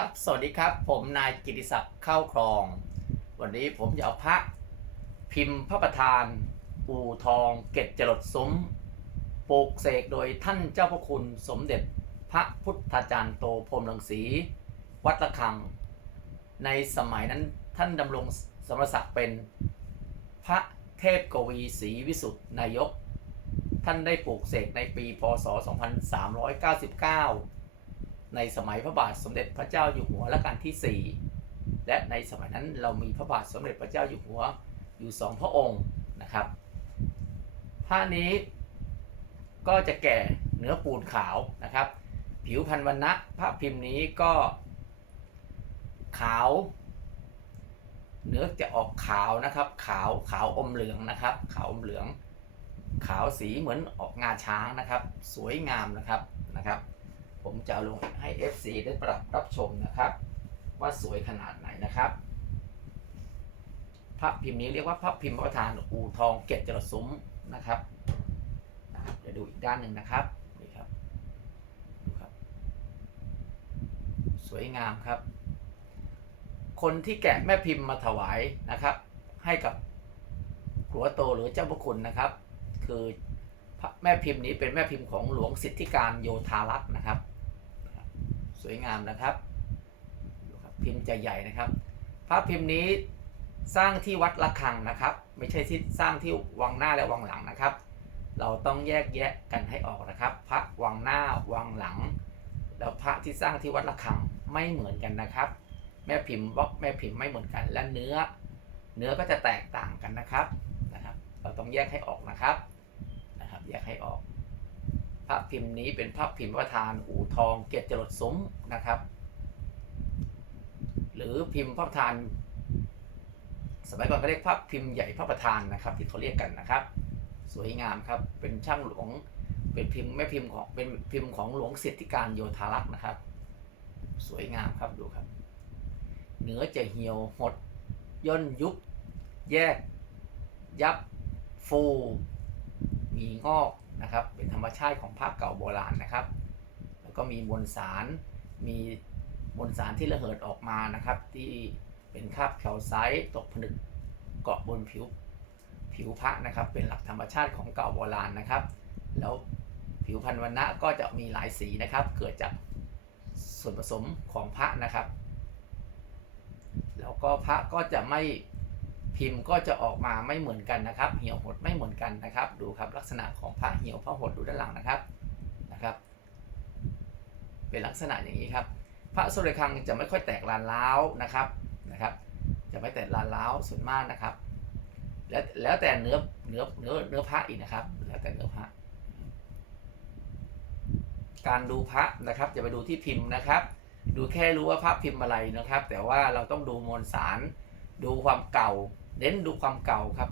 ครับ สวัสดีครับ ผมนายกิติศักดิ์เข้าครอง วันนี้ผมจะเอาพระพิมพ์พระประธาน อู่ทอง เกตจรดซุ้มปลูกเสกโดยท่านเจ้าพระคุณสมเด็จพระพุทธาจารย์โตพรหมรังสี วัดระฆัง ในสมัยนั้นท่านดำรงสมณศักดิ์เป็นพระเทพกวีศรีวิสุทธินายก ท่านได้ปลูกเสกในปีพศ 2399 ในสมัยพระบาทสมเด็จพระเจ้าอยู่หัวรัชกาลที่ 4 และในสมัยนั้นเรามีพระบาทสมเด็จพระเจ้าอยู่หัวอยู่สองพระองค์นะครับผ้านี้ก็จะแก่เนื้อปูนขาวนะครับ ผิวพันธุ์วันนะพระพิมพ์นี้ก็ขาว เนื้อจะออกขาวนะครับ ขาวขาวอมเหลืองนะครับ ขาวอมเหลือง ขาวสีเหมือนออกงาช้างนะครับ สวยงามนะครับนะครับ ผมจะลงให้ FC ได้ปรับรับชมนะครับ ว่าสวยขนาดไหนนะครับพระพิมพ์นี้เรียกว่าพระพิมพ์ประธานอู่ทองเกตจรดซุ้มนะครับนะครับเดี๋ยวดูอีกด้านหนึ่งนะครับนี่ครับดูครับ สวยงามครับ คนที่แกะแม่พิมพ์มาถวายนะครับ ให้กับหัวโตหรือเจ้าพระคุณนะครับ คือพระแม่พิมพ์นี้เป็นแม่พิมพ์ของหลวงสิทธิการโยธารักษ์นะครับ วยงามนะครับพิมพ์จะใหญ่นะครับ พระพิมพ์นี้สร้างที่วัดระฆังนะครับ ไม่ใช่ที่สร้างที่วังหน้าและวังหลังนะครับ เราต้องแยกแยะกันให้ออกนะครับ พระวังหน้าวังหลัง แล้วพระที่สร้างที่วัดระฆังไม่เหมือนกันนะครับ แม่พิมพ์บล็อกแม่พิมพ์ไม่เหมือนกัน และเนื้อ เนื้อก็จะแตกต่างกันนะครับนะครับ เราต้องแยกให้ออกนะครับ พระพิมพ์นี้เป็นพระพิมพ์ประธานอู่ทองเกียรติจรดซุ้มนะครับ หรือพิมพ์พระประธาน สมัยก่อนเขาเรียกพระพิมพ์ใหญ่พระประธานนะครับ ที่เขาเรียกกันนะครับ สวยงามครับเป็นช่างหลวงเป็นพิมพ์แม่พิมพ์ของเป็นพิมพ์ของหลวงสิทธิการโยธารักษ์นะครับ สวยงามครับดูครับ เนื้อจะเหี่ยวหดย่นยุบ แยก ยับ ฟู มีงอก นะครับ เป็นธรรมชาติของภาพเก่าโบราณนะครับ แล้วก็มีมวลสาร มีมวลสารที่ระเหิดออกมานะครับ ที่เป็นคราบแคลไซต์ตกผนึกเกาะบนผิวผิวพระนะครับ เป็นหลักธรรมชาติของเก่าโบราณนะครับ แล้วผิวพันธุ์วันนะก็จะมีหลายสีนะครับ เกิดจากส่วนผสมของพระนะครับ แล้วก็พระก็จะไม่ พิมพ์ก็จะออกมาไม่เหมือนกันนะครับ เหี่ยวหดไม่เหมือนกันนะครับ ดูครับลักษณะของพระเหี่ยวพระหดดูด้านหลังนะครับนะครับ เป็นลักษณะอย่างนี้ครับ พระสุริคังจะไม่ค่อยแตกลานล้าวนะครับนะครับ จะไม่แตกลานล้าวส่วนมากนะครับ แล้วแล้วแต่เนื้อเนื้อเนื้อเนื้อพระอีกนะครับ แล้วแต่เนื้อพระการดูพระนะครับจะไปดูที่พิมพ์นะครับ ดูแค่รู้ว่าพระพิมพ์อะไรนะครับ แต่ว่าเราต้องดูมวลสารดูความเก่า เน้นดูความเก่าครับ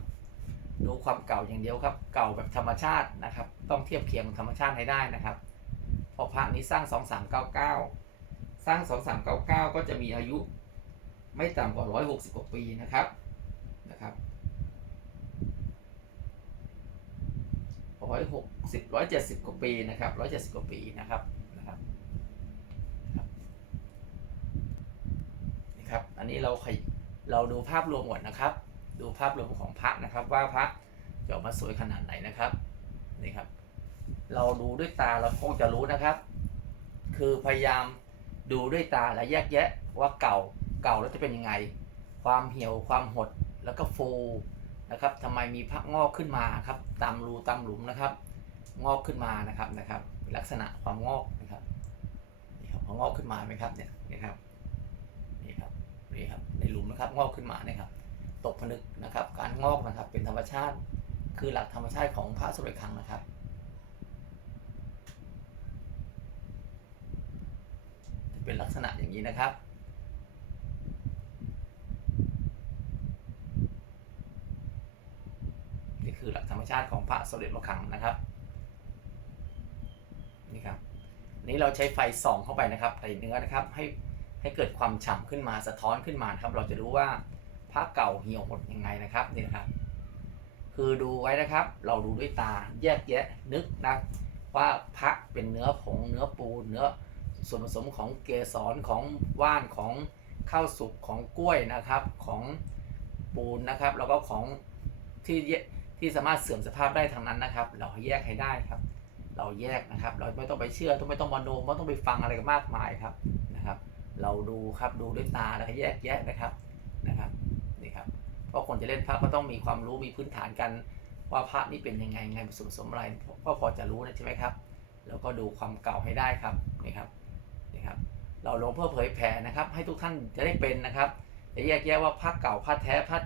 ดูความเก่าอย่างเดียวครับ เก่าแบบธรรมชาตินะครับ ต้องเทียบเคียงธรรมชาติให้ได้นะครับพระพระนี้สร้าง 2399 สร้าง 2399 ก็จะมีอายุไม่ต่ำกว่า 160กว่าปีนะครับนะครับร้อยหกสิบร้อยเจ็ดสิบกว่าปีนะครับร้อยเจ็ดสิบกว่าปีนะครับนะครับนะครับนี่ครับอันนี้เราขยเราดูภาพรวมก่อนนะครับ ดูภาพรวมของพระนะครับ ว่าพระจะออกมาสวยขนาดไหนนะครับนี่ครับ เราดูด้วยตาเราคงจะรู้นะครับ คือพยายามดูด้วยตาและแยกแยะว่าเก่าเก่าแล้วจะเป็นยังไง ความเหี่ยวความหดแล้วก็ฟูนะครับทำไมมีพักงอกขึ้นมาครับ ตามรูตามหลุมนะครับ งอกขึ้นมานะครับนะครับ ลักษณะความงอกนะครับนี่ครับงอกขึ้นมาไหมครับเนี่ยนี่ครับนี่ครับนี่ครับในหลุมนะครับงอกขึ้นมาเนี่ยครับ ตกผลึกนะครับ การงอกนะครับ เป็นธรรมชาติคือหลักธรรมชาติของพระสมเด็จครั้งนะครับ เป็นลักษณะอย่างนี้นะครับนี่คือหลักธรรมชาติของพระสมเด็จพระคังนะครับนี่ครับนี้เราใช้ไฟส่องเข้าไปนะครับใส่เนื้อนะครับให้ให้เกิดความฉ่ำขึ้นมาสะท้อนขึ้นมาครับ เราจะรู้ว่า พระเก่าเหี่ยวหมดยังไงนะครับนี่นะครับ คือดูไว้นะครับ เราดูด้วยตาแยกแยะนึกนะว่าพระเป็นเนื้อผงเนื้อปูเนื้อส่วนผสมของเกสรของว่านของข้าวสุกของกล้วยนะครับของปูนนะครับ แล้วก็ของที่ที่สามารถเสื่อมสภาพได้ทางนั้นนะครับ เราแยกให้ได้ครับ เราแยกนะครับ เราไม่ต้องไปเชื่อต้องไม่ต้องมโนไม่ต้องไปฟังอะไรมากมายครับนะครับ เราดูครับดูด้วยตาแล้วก็แยกแยะนะครับ เพราะคนจะเล่นพระก็ต้องมีความรู้มีพื้นฐานกัน ว่าพระนี่เป็นยังไงไงผสมสมอะไรก็พอจะรู้นะใช่ไหมครับ แล้วก็ดูความเก่าให้ได้ครับนี่ครับนี่ครับ เราลงเพื่อเผยแผ่นะครับ ให้ทุกท่านจะได้เป็นนะครับจะแยกแยะว่าผ้าเก่าผ้าแท้ผ้า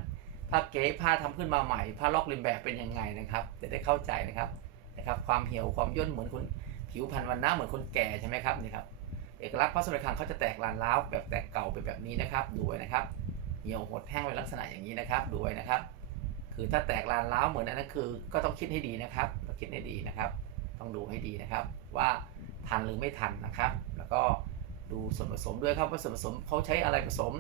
ผ้าเก๋ผ้าทำขึ้นมาใหม่ผ้าลอกเลียนแบบเป็นยังไงนะครับ จะได้เข้าใจนะครับนะครับ ความเหี่ยวความย่นเหมือนคนผิวพรรณวันหน้าเหมือนคนแก่ใช่ไหมครับนี่ครับเอกลักษณ์พระสมเด็จคังเขาจะแตกลานล้าวแบบแตกเก่าเป็นแบบนี้นะครับดูไว้นะครับ เหี่ยวหดแห้งเป็นลักษณะอย่างนี้นะครับดูไว้นะครับ คือถ้าแตกลานล้าวเหมือนนั้นนะคือ ก็ต้องคิดให้ดีนะครับต้องคิดให้ดีนะครับ ต้องดูให้ดีนะครับ ว่าทันหรือไม่ทันนะครับ แล้วก็ดูส่วนผสมด้วยครับว่าส่วนผสมเขาใช้อะไรผสม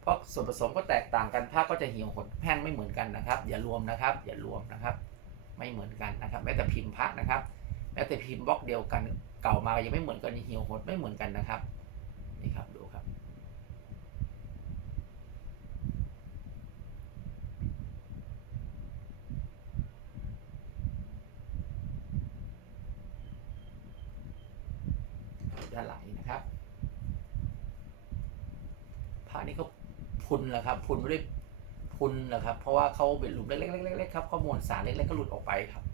เพราะส่วนผสมก็แตกต่างกันผ้าก็จะเหี่ยวหดแห้งไม่เหมือนกันนะครับ อย่ารวมนะครับ อย่ารวมนะครับ ไม่เหมือนกันนะครับแม้แต่พิมพ์พระนะครับแม้แต่พิมพ์บล็อกเดียวกันเก่ามายังไม่เหมือนกันเหี่ยวหดไม่เหมือนกันนะครับนี่ครับดู ครับด้านหลนะครับผ้านี้ก็พุนแหละครับ พุนไม่ได้พุนนะครับ เพราะว่าเขาเป็นหลุมเล็กๆๆๆครับข้อมูลสารเล็กๆก็หลุดออกไปครับ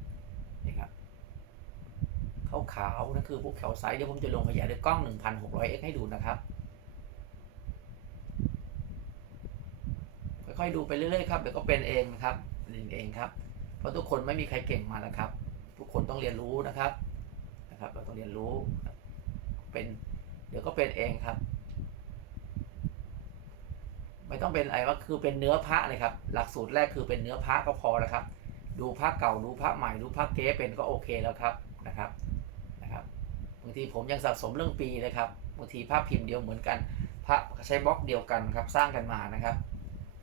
นี่ครับขาวขาวนั่นคือพวกแคลไซต์เดี๋ยวผมจะลงขยายด้วยกล้อง 1,600x ให้ดูนะครับ ค่อยๆดูไปเรื่อยๆครับเดี๋ยวก็เป็นเองนะครับเป็นเองครับ เพราะทุกคนไม่มีใครเก่งมานะครับ ทุกคนต้องเรียนรู้นะครับนะครับ เราต้องเรียนรู้ เป็น เดี๋ยวก็เป็นเองครับ ไม่ต้องเป็นอะไรว่าคือเป็นเนื้อพระเลยครับ หลักสูตรแรกคือเป็นเนื้อพระก็พอแล้วครับ ดูพระเก่าดูพระใหม่ดูพระเก๊เป็นก็โอเคแล้วครับนะครับนะครับบางทีผมยังสะสมเรื่องปีเลยครับบางทีภาพพิมพ์เดียวเหมือนกันพระใช้บล็อกเดียวกันครับ สร้างกันมานะครับ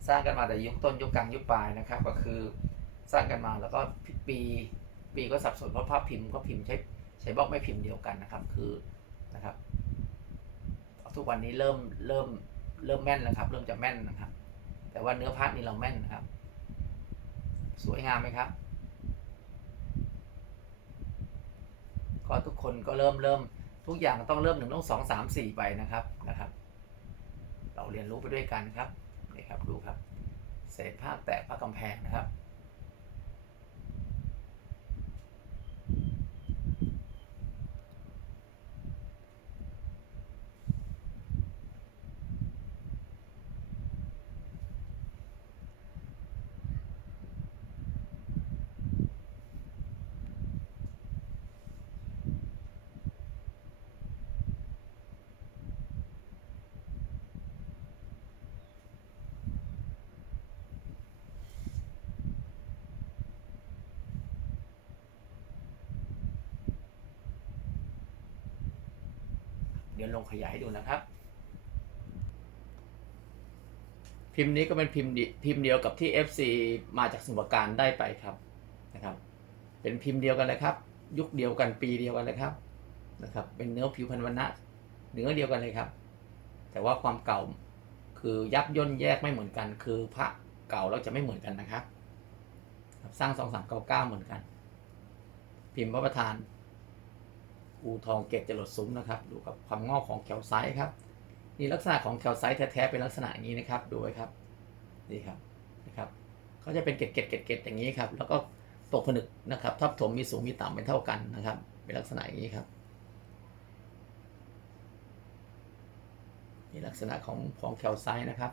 สร้างกันมาแต่ยุคต้นยุคกลางยุคปลายนะครับ ก็คือสร้างกันมาแล้วก็ปีปีก็สับสนเพราะภาพพิมพ์ก็พิมพ์ใช้ใช้บล็อกไม่พิมพ์เดียวกันนะครับ คือ นะครับทุกวันนี้เริ่มเริ่มเริ่มแม่นแล้วครับ เริ่มจะแม่นนะครับ แต่ว่าเนื้อพัดนี่เราแม่นนะครับ สวยงามไหมครับ ก็ทุกคนก็เริ่มเริ่มทุกอย่างต้องเริ่มหนึ่งต้องสองสามสี่ไปนะครับนะครับ เราเรียนรู้ไปด้วยกันครับนี่ครับดูครับ เศษผ้าแตกผ้ากำแพงนะครับ ดี๋ยวลงขยายให้ดูนะครับ พิมพ์นี้ก็เป็นพิมพ์เดีพิมพ์เดียวกับที่ FC มาจากสมุทรการได้ไปครับนะครับ เป็นพิมพ์เดียวกันเลยครับ ยุคเดียวกันปีเดียวกันเลยครับนะครับ เป็นเนื้อผิวพันธุ์วันนะเนื้อเดียวกันเลยครับ แต่ว่าความเก่าคือยับย่นแยกไม่เหมือนกัน คือพระเก่าแล้วจะไม่เหมือนกันนะครับ สร้างสองสามเก้าเก้าเหมือนกัน พิมพ์พระประธาน อูทองเกตจรดซุ้มนะครับ ดูกับความงอกของแคลไซต์ครับ นี่ลักษณะของแคลไซต์แท้ๆเป็นลักษณะอย่างนี้นะครับ ดูไว้ครับ นี่ครับ นะครับเขาจะเป็นเกตเกตเกตเกตอย่างนี้ครับ แล้วก็ตกผนึกนะครับ ทับถมมีสูงมีต่ำเป็นเท่ากันนะครับ เป็นลักษณะอย่างนี้ครับนี่ลักษณะของของแคลไซต์นะครับ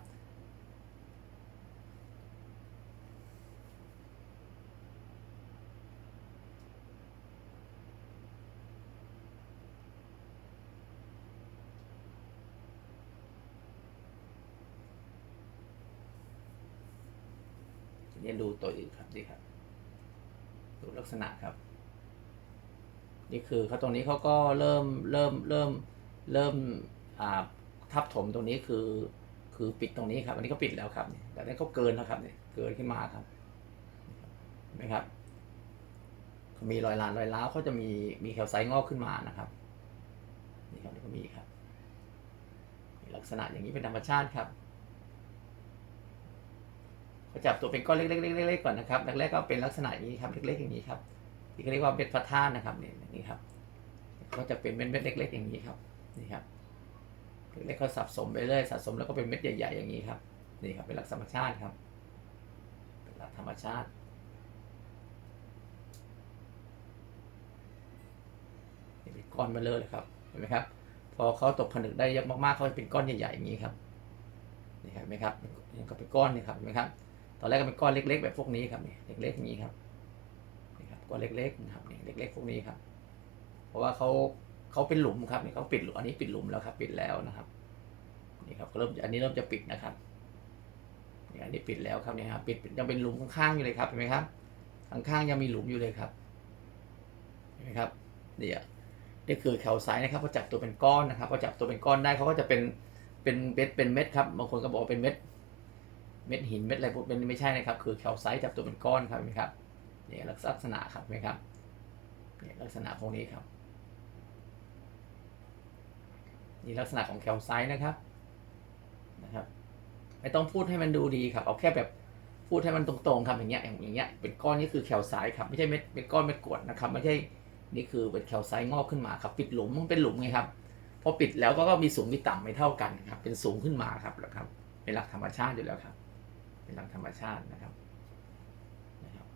ทียนี้ดูตัวอื่นครับนี่ครับ ดูลักษณะครับ นี่คือเขาตรงนี้เขาก็เริ่มเริ่มเริ่มเริ่มอ่าทับถมตรงนี้คือคือปิดตรงนี้ครับ อันนี้ก็ปิดแล้วครับแต่นี่เขาเกินแล้วครับเนี่ยเกินขึ้นมาครับเห็นไหมครับมีรอยลานรอยร้าวเขาจะมีมีแคลไซต์งอกขึ้นมานะครับนี่ครับนี่ก็มีครับ ลักษณะอย่างนี้เป็นธรรมชาติครับ จับตัวเป็นก้อนเล็กๆๆๆก่อนนะครับแรกๆก็เป็นลักษณะอย่างนี้ครับเล็กๆอย่างนี้ครับที่เรียกว่าเม็ดพระธาตุนะครับนี่นี้ครับ ก็จะเป็นเม็ดๆเล็ก ๆ อย่างนี้ครับนี่ครับเล็กๆก็สะสมไปเรื่อยสะสมแล้วก็เป็นเม็ดใหญ่ ๆ อย่างนี้ครับนี่ครับเป็นหลักธรรมชาติครับเป็นหลักธรรมชาติเป็นก้อนเบลอเลยครับเห็นไหมครับ พอเขาตกผลึกได้เยอะมากๆเขาจะเป็นก้อนใหญ่ๆอย่างนี้ครับนี่ครับเห็นไหมครับนี่ก็เป็นก้อนนี่ครับเห็นไหมครับ ตอนแรกก็เป็นก้อนเล็ก ๆ แบบพวกนี้ครับนี่เล็กๆอย่างนี้ครับนี่ครับก้อนเล็กๆนะครับนี่เล็ก ๆ พวกนี้ครับ เพราะว่าเขาเขาเป็นหลุมครับนี่เขาปิดหลุมอันนี้ปิดหลุมแล้วครับ ปิดแล้วนะครับนี่ครับเริ่มอันนี้เริ่มจะปิดนะครับนี่อันนี้ปิดแล้วครับนี่ครับปิดยังเป็นหลุมข้างๆอยู่เลยครับเห็นไหมครับข้างๆยังมีหลุมอยู่เลยครับเห็นไหมครับเนี่ยนี่คือแคลไซต์นะครับพอจับตัวเป็นก้อนนะครับพอจับตัวเป็นก้อนได้เขาก็จะเป็นเป็นเม็ดเป็นเม็ดครับบางคนก็บอกเป็นเม็ด เม็ดหินเม็ดอะไรพวกนี้ไม่ใช่นะครับ คือแคลไซต์จับตัวเป็นก้อนครับเห็นไหมครับเนี่ยลักษณะครับเห็นไหมครับเนี่ยลักษณะพวกนี้ครับนี่ลักษณะของแคลไซต์นะครับนะครับ ไม่ต้องพูดให้มันดูดีครับ เอาแค่แบบพูดให้มันตรงๆครับอย่างเงี้ยอย่างเงี้ยเป็นก้อนนี่คือแคลไซต์ครับไม่ใช่เม็ดเป็นก้อนเม็ดกรวดนะครับ ไม่ใช่นี่คือเป็นแคลไซต์งอกขึ้นมาครับปิดหลุมมันเป็นหลุมไงครับพอปิดแล้วก็มีสูงมีต่ำไม่เท่ากันครับเป็นสูงขึ้นมาครับแล้วครับเป็นหลักธรรมชาติอยู่แล้วครับ เป็นหลักธรรมชาตินะครับนะครับ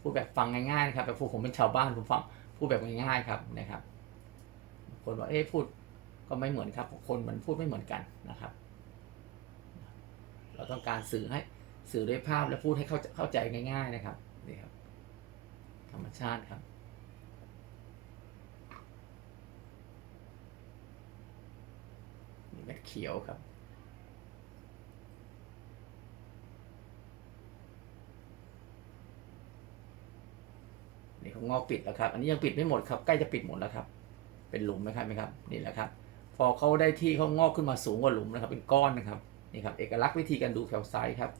พูดแบบฟังง่ายๆนะครับแบบพูผมเป็นชาวบ้านผมฟังพูดแบบง่ายๆครับนะครับคนบอกเอ๊ะพูดก็ไม่เหมือนครับคนมันพูดไม่เหมือนกันนะครับ เราต้องการสื่อให้สื่อด้วยภาพและพูดให้เข้าเข้าใจง่าย ๆนะครับนี่ครับ ธรรมชาติครับเม็ดเขียวครับ นี่เขา งอกปิดแล้วครับ อันนี้ยังปิดไม่หมดครับ ใกล้จะปิดหมดแล้วครับ เป็นหลุมไหมครับไหมครับ นี่แหละครับ พอเขาได้ที่เขางอกขึ้นมาสูงกว่าหลุมนะครับ เป็นก้อนนะครับ นี่ครับ เอกลักษณ์วิธีการดูแคลไซต์ครับ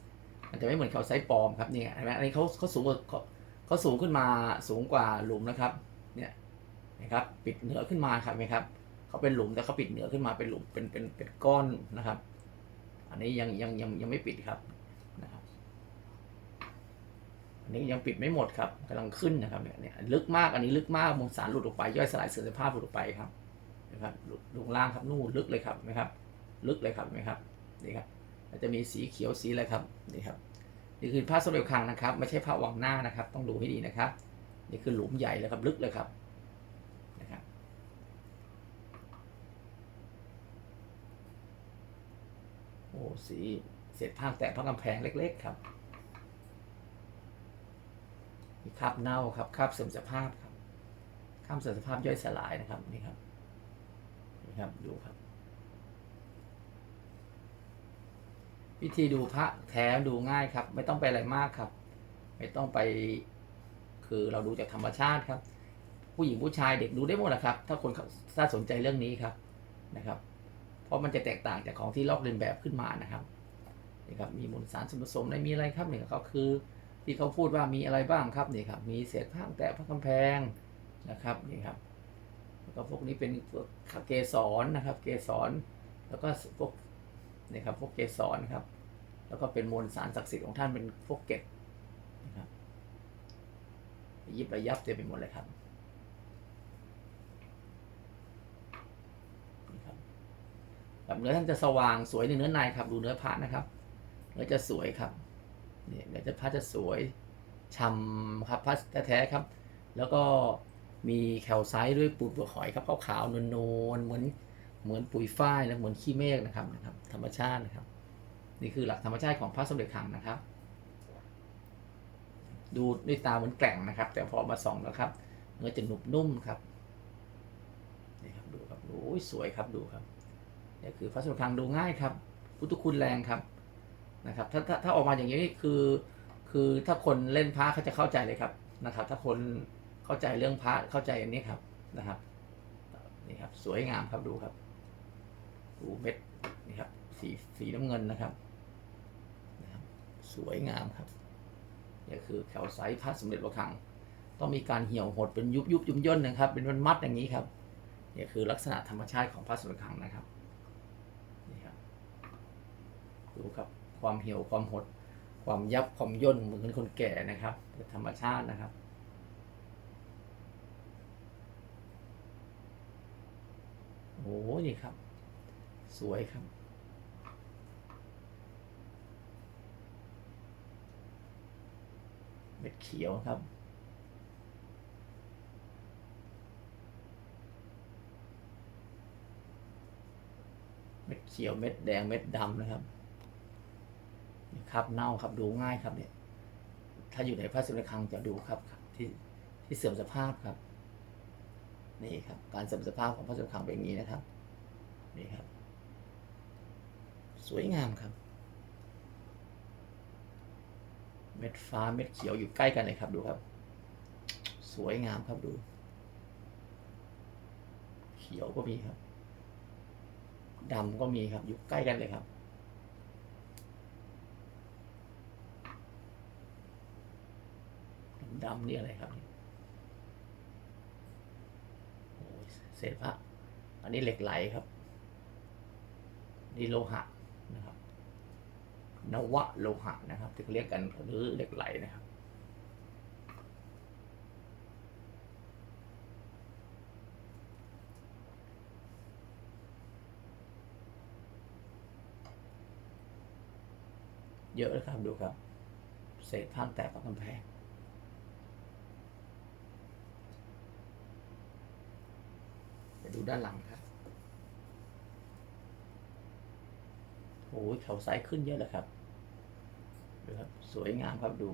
มันจะไม่เหมือนแคลไซต์ปลอมครับ นี่เห็นไหมอันนี้เขาเขาสูงกว่าเขาเขาสูงขึ้นมาสูงกว่าหลุมนะครับ เนี่ยนะครับ ปิดเหนือขึ้นมาครับไหมครับเขาเป็นหลุมแต่เขาปิดเหนือขึ้นมาเป็นหลุม เป็น เป็น เป็นก้อนนะครับ อันนี้ยังยังยังยังไม่ปิดครับ อันนี้ยังปิดไม่หมดครับกำลังขึ้นนะครับเนี่ยลึกมากอันนี้ลึกมากมวลสารหลุดออกไปย่อยสลายเสื่อมสภาพหลุดออกไปครับนะครับลุงล่างครับนู่นลึกเลยครับนไหมครับ ลึกเลยครับนไหมครับนี่ครับจะมีสีเขียวสีอะไรครับนี่ครับนี่คือผ้าสมเด็จคลังนะครับ ไม่ใช่ผ้าวังหน้านะครับ ต้องดูให้ดีนะครับ นี่คือหลุมใหญ่เลยครับลึกเลยครับนะครับโอ้สีเศษผ้าแตะผ้ากำแพงเล็ก ๆ ครับ มีคราบเน่าครับคราบเสื่อมสภาพครับคราบเสื่อมสภาพย่อยสลายนะครับนี่ครับนี่ครับดูครับ วิธีดูพระแท้ดูง่ายครับ ไม่ต้องไปอะไรมากครับ ไม่ต้องไป คือเราดูจากธรรมชาติครับ ผู้หญิงผู้ชายเด็กดูได้หมดนะครับ ถ้าคนถ้าสนใจเรื่องนี้ครับนะครับ เพราะมันจะแตกต่างจากของที่ลอกเลียนแบบขึ้นมานะครับนี่ครับมีมวลสารส่วนผสมอะไรมีอะไรครับเนี่ยก็คือ ที่เขาพูดว่ามีอะไรบ้างครับนี่ครับ มีเศษผ้าแตะผ้ากำแพงนะครับนี่ครับแล้วก็พวกนี้เป็นพวกเกสรนะครับ เกสรแล้วก็พวกนี่ครับพวกเกสรครับ แล้วก็เป็นมวลสารศักดิ์สิทธิ์ของท่านเป็นพวกเก็ดนะครับยิบระยับเต็มไปหมดเลยครับนี่ครับแบบเนื้อท่านจะสว่างสวยในเนื้อในครับ ดูเนื้อพระนะครับเนื้อจะสวยครับ เนี่ยเนื้จะพระจะสวยช่ำครับพระแท้ๆครับ แล้วก็มีแคลไซต์ด้วยปูนเปลือกหอยครับขาวๆนวลๆเหมือนเหมือนปุ๋ยฝ้ายและเหมือนขี้เมฆนะครับนะครับ ธรรมชาตินะครับ นี่คือหลักธรรมชาติของพระสมเด็จคลังนะครับ ดูด้วยตาเหมือนแกร่งนะครับ แต่พอมาส่องแล้วครับเนื้อจะหนุบนุ่มครับนี่ครับดูครับดูโอ้ยสวยครับดูครับนี่คือพระสมเด็จคลังดูง่ายครับพุทธคุณแรงครับ นะครับถ้าถ้าถ้าออกมาอย่างนี้คือคือถ้าคนเล่นพระเขาจะเข้าใจเลยครับนะครับ ถ้าคนเข้าใจเรื่องพระเข้าใจอันนี้ครับนะครับนี่ครับสวยงามครับดูครับดูเม็ดนี่ครับสีสีน้ำเงินนะครับนะครับ สวยงามครับนี่คือแถวไซส์พระสมเด็จพระคัง ต้องมีการเหี่ยวหดเป็นยุบยุบยุ่มย่นนะครับ เป็นมันมัดอย่างนี้ครับนี่คือลักษณะธรรมชาติของพระสมเด็จพระคังนะครับดูครับ ความเหี่ยวความหด ความยับความย่นเหมือนคนแก่นะครับเป็นธรรมชาตินะครับโอ้โหนี่ครับ สวยครับ เม็ดเขียวครับเม็ดเขียวเม็ดแดงเม็ดดำนะครับ ครับเน่าครับดูง่ายครับเนี่ย ถ้าอยู่ในพระสุรคังจะดูครับครับที่ที่เสื่อมสภาพครับ นี่ครับ การเสื่อมสภาพของพระสุรคังเป็นอย่างนี้นะครับ นี่ครับ สวยงามครับ เม็ดฟ้าเม็ดเขียวอยู่ใกล้กันเลยครับดูครับ สวยงามครับดู เขียวก็มีครับดำก็มีครับอยู่ใกล้กันเลยครับ ดำนี่อะไรครับนี่ยโอ้เศษพระอันนี้เหล็กไหลครับ นี่โลหะนะครับนวะโลหะนะครับที่เรียกกันหรือเหล็กไหลนะครับ เยอะเลยครับดูครับ เศษผ้าแตกกับกำแพง ไป ดูด้านหลังครับโอ้ยเขาไซส์ขึ้นเยอะเลยครับดูครับ สวยงามครับดู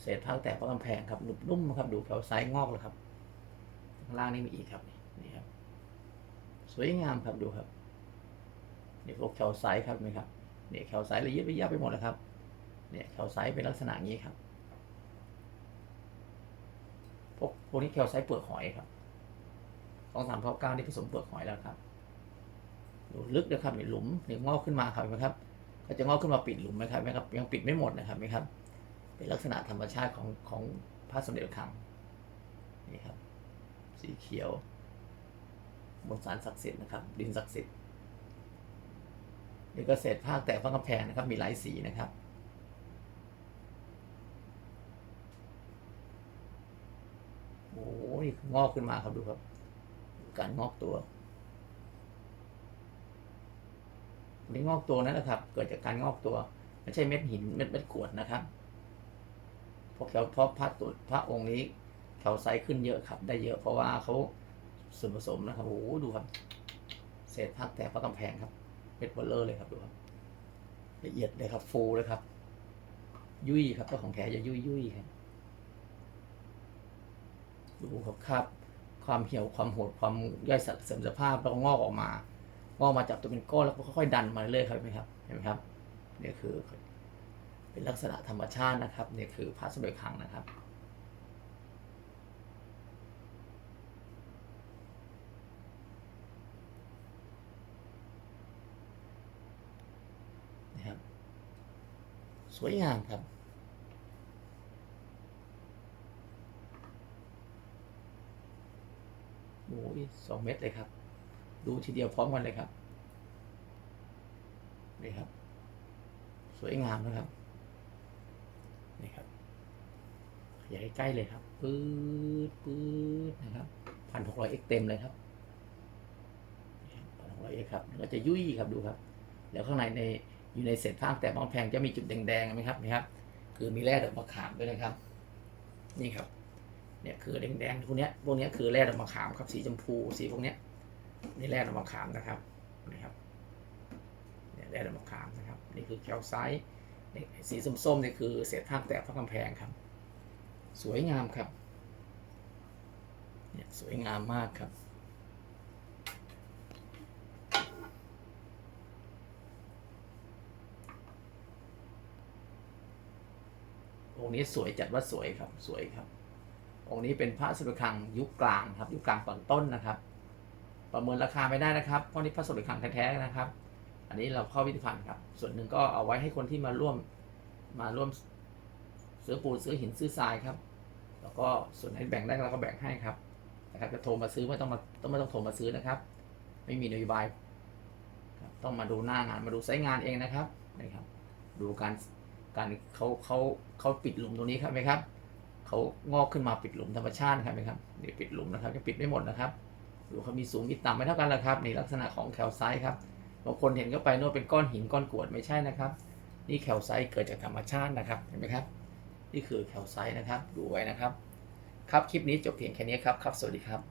เศษผ้าแตกกับกำแพงครับนุ่มครับ ดูเขาไซส์งอกเลยครับ ข้างล่างนี่มีอีกครับนี่ครับ สวยงามครับดูครับนี่พวกแถวไซส์ครับนไหมครับเนี่ยแถวไซส์ระยิบระยับไปหมดเลยครับ เนี่ยแถวไซส์เป็นลักษณะนี้ครับพวกพวกนี้แถวไซส์เปลือกหอยครับ สองสามเก้าเก้านี่ผสมเปลือกหอยแล้วครับดูลึกนะครับเนี่ยหลุมเนี่ยงอกขึ้นมาครับเห็นไหมครับ ก็จะงอกขึ้นมาปิดหลุมไหมครับไหมครับ ยังปิดไม่หมดนะครับไหมครับ เป็นลักษณะธรรมชาติของของพระสมเด็จครังนี่ครับ สีเขียวบนสารศักดิ์สิทธิ์นะครับ ดินศักดิ์สิทธิ์นี่ก็เศษผ้าแตกผ้ากำแพงนะครับ มีหลายสีนะครับโอ้ยงอกขึ้นมาครับดูครับ การงอกตัวนี่งอกตัวนั่นแหละครับ เกิดจากการงอกตัว ไม่ใช่เม็ดหินเม็ดเม็ดกรวดนะครับเพราะเขาเพราะพระตัวพระองค์นี้เขาไซส์ขึ้นเยอะครับ ได้เยอะเพราะว่าเขาส่วนผสมนะครับโอ้โหดูครับ เศษผ้าแตกผ้ากำแพงครับเม็ดเบลเลอร์เลยครับดูครับละเอียดเลยครับ ฟูเลยครับ ยุ่ยครับเจ้าของแท้จะยุ่ยยุ่ยครับดูครับคราบ ความเหี่ยวความโหดความย่อยสลายเสื่อมสภาพแล้วก็งอกออกมางอกมาจากตัวเป็นก้อนแล้วก็ค่อยๆดันมาเรื่อยๆครับเห็นไหมครับเห็นไหมครับนี่คือเป็นลักษณะธรรมชาตินะครับนี่คือพระสมเด็จคลังนะครับนะครับ สวยงามครับ อ้ยสองเม็ดเลยครับ ดูทีเดียวพร้อมกันเลยครับนี่ครับ สวยงามนะครับนี่ครับขยายใกล้เลยครับปื๊ดปื๊ดนะครับพันหกร้อยเอ็กเต็มเลยครับพันหกร้อยเอ็กครับก็จะยุ่ยครับดูครับ แล้วข้างในในอยู่ในเศษผ้าแต่บางแพงจะมีจุดแดงๆไหมครับนี่ครับ คือมีแร่ดอกมะขามด้วยนะครับ นี่ครับ เนี่ยคือแดงๆพวกเนี้ยพวกเนี้ยคือแร่ดอกมะขามครับสีชมพูสีพวกเนี้ยนี่แร่ดอกมะขามนะครับนี่ครับเนี่ยแร่ดอกมะขามนะครับนี่คือแคลไซต์นี่สีส้มๆนี่คือเศษผ้าแตกพระกำแพงครับ สวยงามครับเนี่ยสวยงามมากครับองค์นี้สวยจัดว่าสวยครับสวยครับ องค์นี้เป็นพระสุริคังยุคกลางครับ ยุคกลางตอนต้นนะครับ ประเมินราคาไม่ได้นะครับเพราะนี่พระสุริคังแท้ๆนะครับ อันนี้เราเข้าพิพิธภัณฑ์ครับ ส่วนหนึ่งก็เอาไว้ให้คนที่มาร่วมมาร่วมซื้อปูนซื้อหินซื้อทรายครับ แล้วก็ส่วนไหนแบ่งได้เราก็แบ่งให้ครับนะครับจะโทรมาซื้อไม่ต้องมาต้องไม่ต้องโทรมาซื้อนะครับ ไม่มีนโยบายครับต้องมาดูหน้างานมาดูไซต์งานเองนะครับนะครับ ดูการการเขาเขาเขาปิดหลุมตรงนี้ครับไหมครับ เขางอกขึ้นมาปิดหลุมธรรมชาติครับไหมครับนี่ปิดหลุมนะครับจะปิดไม่หมดนะครับดูเขามีสูงมีต่ำไม่เท่ากันละครับนี่ลักษณะของแคลไซต์ครับบางคนเห็นเข้าไปโน่นเป็นก้อนหินก้อนกรวดไม่ใช่นะครับ นี่แคลไซต์เกิดจากธรรมชาตินะครับเห็นไหมครับ นี่คือแคลไซต์นะครับดูไว้นะครับ ครับคลิปนี้จบเพียงแค่นี้ครับครับ สวัสดีครับ